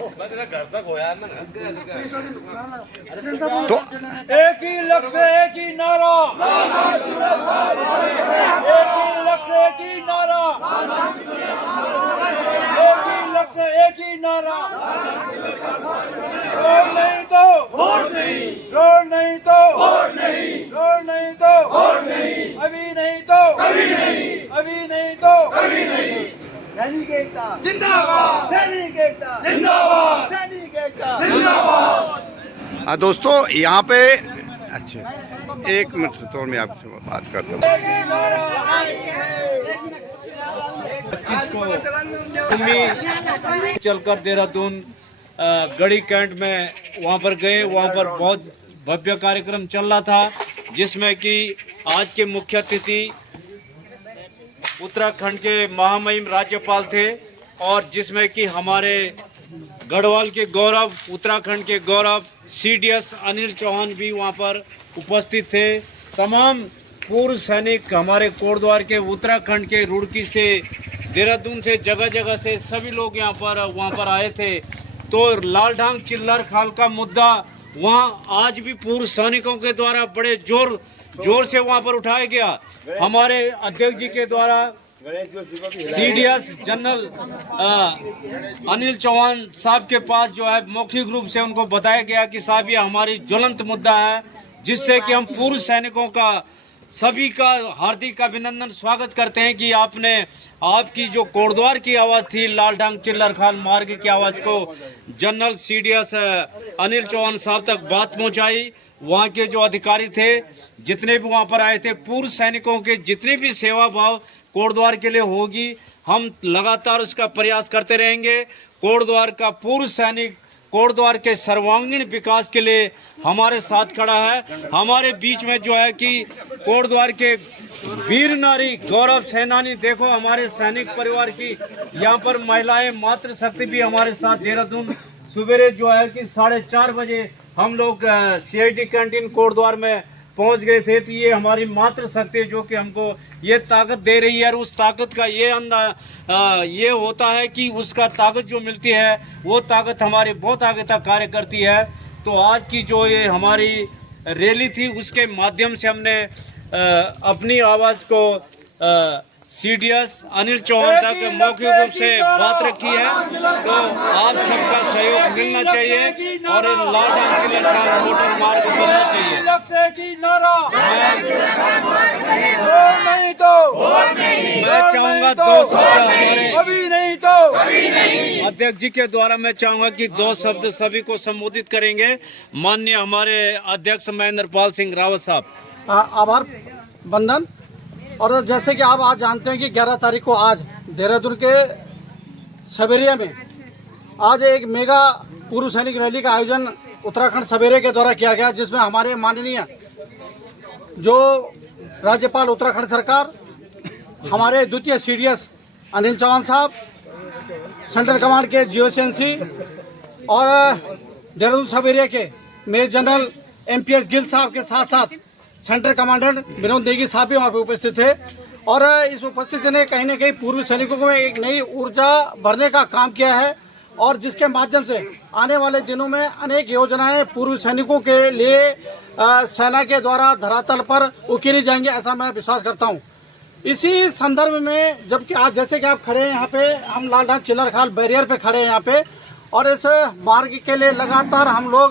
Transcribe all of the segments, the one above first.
तो एक ही लक्ष्य एक ही नारा, एक ही लक्ष्य एक ही नारा, एक ही लक्ष्य एक ही नारा। रोड नहीं तो वोट नहीं, रोड नहीं तो वोट नहीं, रोड नहीं तो वोट नहीं, अभी नहीं तो कभी नहीं, अभी नहीं तो कभी नहीं। सैनिक एकता जिंदाबाद, सैनिक एकता जिंदाबाद, सैनिक एकता जिंदाबाद। दोस्तों यहाँ पे अच्छा एक मिनट तो मैं आपसे बात करता हूँ। चलकर देहरादून गढ़ी कैंट में वहाँ पर गए। वहाँ पर बहुत भव्य कार्यक्रम चल रहा था, जिसमें कि आज के मुख्य अतिथि उत्तराखंड के महामहिम राज्यपाल थे, और जिसमें कि हमारे गढ़वाल के गौरव, उत्तराखंड के गौरव CDS अनिल चौहान भी वहाँ पर उपस्थित थे। तमाम पूर्व सैनिक हमारे कोटद्वार के, उत्तराखंड के, रुड़की से, देहरादून से, जगह जगह से सभी लोग वहाँ पर आए थे। तो लाल ढांग चिल्लर खाल का मुद्दा वहाँ आज भी पूर्व सैनिकों के द्वारा बड़े जोर से वहाँ पर उठाया गया। हमारे अध्यक्ष जी के द्वारा CDS जनरल अनिल चौहान साहब के पास जो है मौखिक रूप से उनको बताया गया कि साहब ये हमारी ज्वलंत मुद्दा है, जिससे कि हम पूर्व सैनिकों का सभी का हार्दिक अभिनंदन स्वागत करते हैं कि आपने आपकी जो कोटद्वार की आवाज़ थी, लाल ढांग चिल्लर खाल मार्ग की आवाज़ को जनरल CDS अनिल चौहान साहब तक बात पहुंचाई। वहाँ के जो अधिकारी थे, जितने भी वहाँ पर आए थे, पूर्व सैनिकों के जितने भी सेवा भाव कोटद्वार के लिए होगी, हम लगातार उसका प्रयास करते रहेंगे। कोटद्वार का पूर्व सैनिक कोटद्वार के सर्वांगीण विकास के लिए हमारे साथ खड़ा है। हमारे बीच में जो है कि कोटद्वार के वीर नारी गौरव सेनानी, देखो हमारे सैनिक परिवार की यहाँ पर महिलाएं मातृशक्ति भी हमारे साथ। देहरादून सवेरे जो है कि 4:30 बजे हम लोग CIT कैंटीन कोटद्वार में पहुंच गए थे। तो ये हमारी मातृशक्ति जो कि हमको ये ताकत दे रही है, और उस ताकत का ये होता है कि उसका ताकत जो मिलती है वो ताकत हमारे बहुत आगे तक कार्य करती है। तो आज की जो ये हमारी रैली थी, उसके माध्यम से हमने अपनी आवाज़ को CDS अनिल चौहान तक मौखिक रूप से बात रखी है। तो आप सबका सहयोग मिलना चाहिए और लाल ढांग चिल्लर खाल मोटर मार्ग बनना चाहिए। लक्ष्य की नारा नहीं तो मैं चाहूँगा 2 शब्द हमारे अभी नहीं तो अध्यक्ष जी के द्वारा मैं चाहूँगा कि 2 शब्द सभी को संबोधित करेंगे। माननीय हमारे अध्यक्ष महेंद्रपाल सिंह रावत साहब। आभार बंदन। और जैसे कि आप आज जानते हैं कि 11 तारीख को आज देहरादून के सवेरिया में आज एक मेगा पूर्व सैनिक रैली का आयोजन उत्तराखंड सवेरे के द्वारा किया गया, जिसमें हमारे माननीय जो राज्यपाल उत्तराखंड सरकार, हमारे द्वितीय CDS अनिल चौहान साहब, सेंट्रल कमांड के GOCNC और देहरादून सवेरिया के मेजर जनरल MPS गिल साहब के साथ साथ सेंट्रल कमांडेंट विनोद नेगी साहब भी वहाँ पे उपस्थित थे। और इस उपस्थिति ने कहीं न कहीं पूर्व सैनिकों में एक नई ऊर्जा भरने का काम किया है, और जिसके माध्यम से आने वाले दिनों में अनेक योजनाएं पूर्व सैनिकों के लिए सेना के द्वारा धरातल पर उकेरी जाएंगे, ऐसा मैं विश्वास करता हूँ। इसी संदर्भ में जबकि आज जैसे कि आप खड़े हैं यहाँ पे, हम लाल ढांग चिल्लर खाल बैरियर पे खड़े हैं यहाँ पे, और इस मार्ग के लिए लगातार हम लोग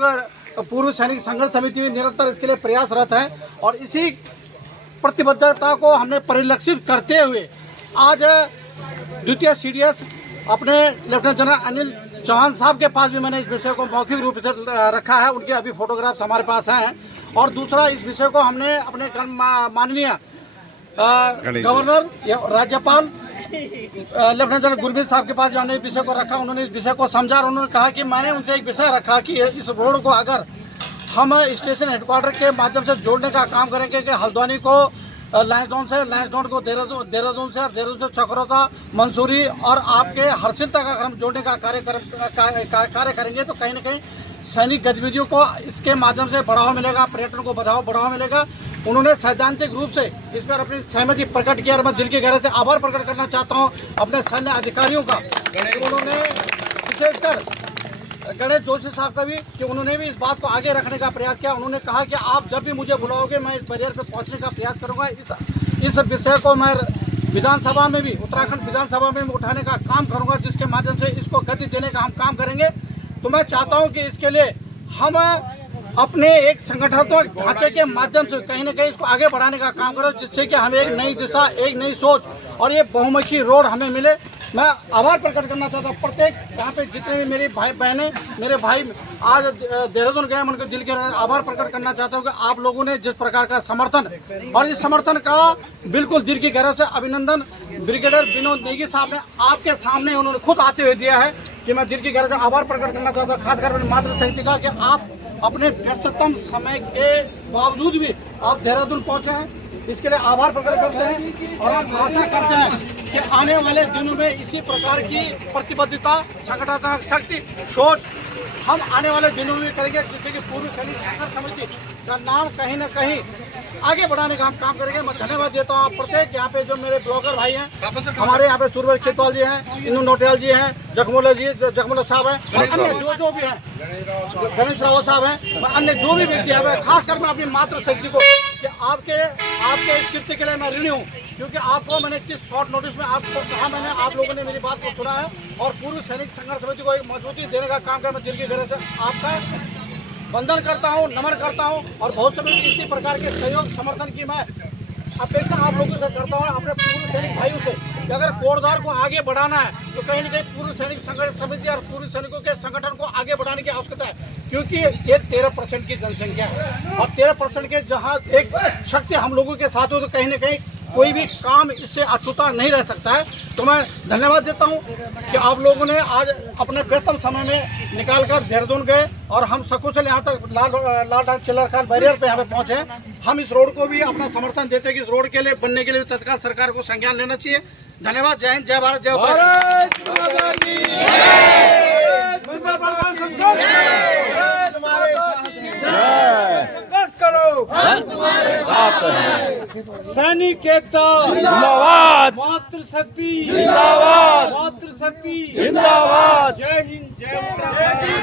पूर्व सैनिक संघर्ष समिति निरंतर इसके लिए प्रयासरत है, और इसी प्रतिबद्धता को हमने परिलक्षित करते हुए आज द्वितीय CDS अपने लेफ्टिनेंट जनरल अनिल चौहान साहब के पास भी मैंने इस विषय को मौखिक रूप से रखा है। उनके अभी फोटोग्राफ्स हमारे पास हैं। और दूसरा, इस विषय को हमने अपने माननीय गवर्नर या राज्यपाल लेफ्टिनेंट जनरल गुरमीत साहब के पास जो हमने इस विषय को रखा, उन्होंने इस विषय को समझा और उन्होंने कहा कि मैंने उनसे एक विषय रखा कि इस रोड को अगर हम स्टेशन हेडक्वार्टर के माध्यम से जोड़ने का काम करेंगे कि हल्द्वानी को लांसडाउन को देहरादून से चक्रोता, मंसूरी और आपके हरसिल तक अगर हम जोड़ने का कार्य करेंगे तो कहीं न कहीं सैनिक गतिविधियों को इसके माध्यम से बढ़ावा मिलेगा, पर्यटन को बढ़ावा मिलेगा। उन्होंने सैद्धांतिक रूप से इस पर अपनी सहमति प्रकट किया और मैं दिल के गहरे से आभार प्रकट करना चाहता हूं अपने सैन्य अधिकारियों का। उन्होंने विशेषकर गणेश जोशी साहब का भी कि उन्होंने भी इस बात को आगे रखने का प्रयास किया। उन्होंने कहा कि आप जब भी मुझे बुलाओगे मैं इस बैरियर पर पहुंचने का प्रयास करूंगा। इस विषय को मैं विधानसभा में भी, उत्तराखंड विधानसभा में उठाने का काम करूंगा, जिसके माध्यम से इसको गति देने का हम काम करेंगे। तो मैं चाहता हूं कि इसके लिए हम अपने एक संगठनात्मक ढांचे के माध्यम से कहीं न कहीं इसको आगे बढ़ाने का काम करें, जिससे कि हमें एक नई दिशा, एक नई सोच और ये बहुमुखी रोड हमें मिले। मैं आभार प्रकट करना चाहता हूँ प्रत्येक यहाँ पे जितने भी मेरी भाई बहनें, मेरे भाई आज देहरादून गए, उनके दिल के आभार प्रकट करना चाहता हूँ कि आप लोगों ने जिस प्रकार का समर्थन, और इस समर्थन का बिल्कुल दिल की गहराई से अभिनंदन ब्रिगेडियर विनोद नेगी साहब ने आपके सामने उन्होंने खुद आते हुए दिया है कि मैं दिल की गहराई से आभार प्रकट करना चाहता हूँ, खासकर मातृ समिति का, कि आप अपने व्यस्ततम समय के बावजूद भी आप देहरादून पहुंचे हैं। इसके लिए आभार प्रकट करते हैं और हम आशा करते हैं कि आने वाले दिनों में इसी प्रकार की प्रतिबद्धता, संगठनात्मक शक्ति, सोच हम आने वाले दिनों में करेंगे, जिससे कि पूर्व सैनिक संघर्ष समिति का नाम कहीं न कहीं आगे बढ़ाने का हम काम करेंगे। मैं धन्यवाद देता हूँ प्रत्येक यहाँ पे जो मेरे ब्लॉगर भाई हैं, हमारे यहाँ पे सूरज खेतवाल जी हैं, इंदू नोटियाल जी हैं, जखमोला साहब हैं, अन्य जो भी हैं, गणेश रावत साहब हैं, अन्य जो भी व्यक्ति हैं, खासकर मैं अपनी मातृ शक्ति को कि आपके इस कृत्य के लिए मैं ऋणी हूँ, क्योंकि आपको मैंने किस शॉर्ट नोटिस में आपको कहा, मैंने आप लोगों ने मेरी बात को सुना है और पूर्व सैनिक संघर्ष समिति को एक मजबूती देने का काम कर मैं दिल की गहराई से आपका वंदन करता हूँ, नमन करता हूँ और बहुत समय इसी प्रकार के सहयोग समर्थन की मैं अपेक्षा आप लोगों से करता हूँ, अपने पूर्व सैनिक भाइयों से, कि अगर कोटद्वार को आगे बढ़ाना है तो कहीं न कहीं पूर्व सैनिक संघर्ष समिति और पूर्व सैनिकों के संगठन को आगे बढ़ाने की आवश्यकता है, क्योंकि ये 13% की जनसंख्या है और 13% के जहाँ एक शक्ति हम लोगों के साथ हो तो कहीं न कहीं कोई भी काम इससे अछूता नहीं रह सकता है। तो मैं धन्यवाद देता हूं कि आप लोगों ने आज अपने व्यस्तम समय में निकालकर देहरादून गए और हम सकुशल यहाँ तक लाल चिल्लर खान बैरियर पे यहाँ पे पहुंचे। हम इस रोड को भी अपना समर्थन देते हैं कि इस रोड के लिए बनने के लिए तत्काल सरकार को संज्ञान लेना चाहिए। धन्यवाद। जय हिंद, जय भारत, जय संघर्ष करो, सैनिक एकता जिंदाबाद, मातृशक्ति जिंदाबाद, मातृशक्ति जिंदाबाद। जय हिंद, जय उत्तराखंड।